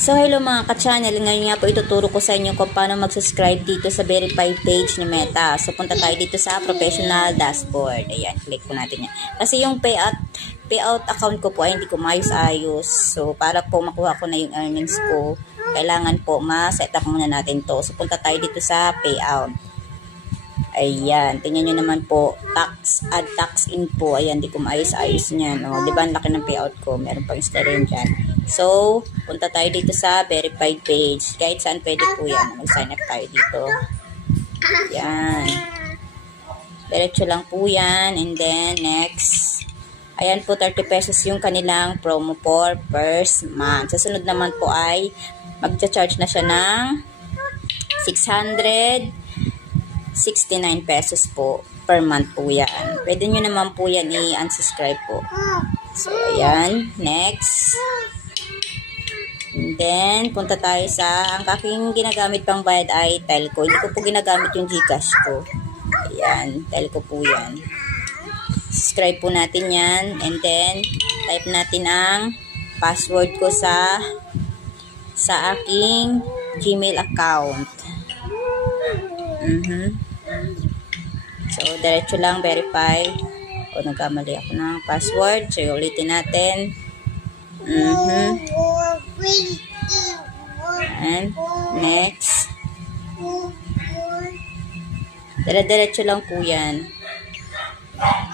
So hello mga ka-channel, ngayon nga po ituturo ko sa inyo kung paano mag-subscribe dito sa verified page ni Meta. So punta tayo dito sa professional dashboard. Ayan, click po natin yan. Kasi yung payout account ko po ay hindi ko maayos-ayos. So para po makuha ko na yung earnings ko, kailangan po ma-set up muna natin to. So punta tayo dito sa payout. Ayan, tingnan nyo naman po, add tax info. Ayan, di ko maayos-ayos niyan. O, di ba ang laki ng payout ko? Meron pang stereo dyan. So, punta tayo dito sa verified page. Kahit saan pwede po yan. Mag-sign up tayo dito. Ayan. Diretso lang po yan. And then, next. Ayan po, 30 pesos yung kanilang promo for first month. Sa sunod naman po ay mag-charge na siya ng 669 pesos po per month po yan. Pwede nyo naman po yan i-unsubscribe po. So, ayan. Next. And then, punta tayo sa, ang aking ginagamit pang bayad ay Telco. Hindi ko po ginagamit yung Gcash ko. Ayan. Telco po yan. Subscribe po natin yan. And then, type natin ang password ko sa aking Gmail account. So, diretso lang verify. O, nagkamali ako ng password. So, ulitin natin. And, next. Diretso lang po yan.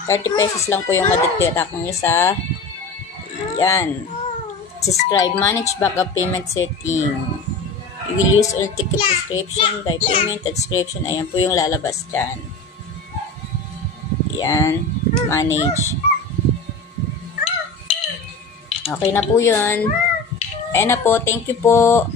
30 pesos lang po yung maditirak nyo sa yan. Subscribe, manage backup payment setting. You will use all ticket subscription by payment subscription. Ayan po yung lalabas dyan. Ayan. Manage. Okay na po yun. Ayan na po. Thank you po.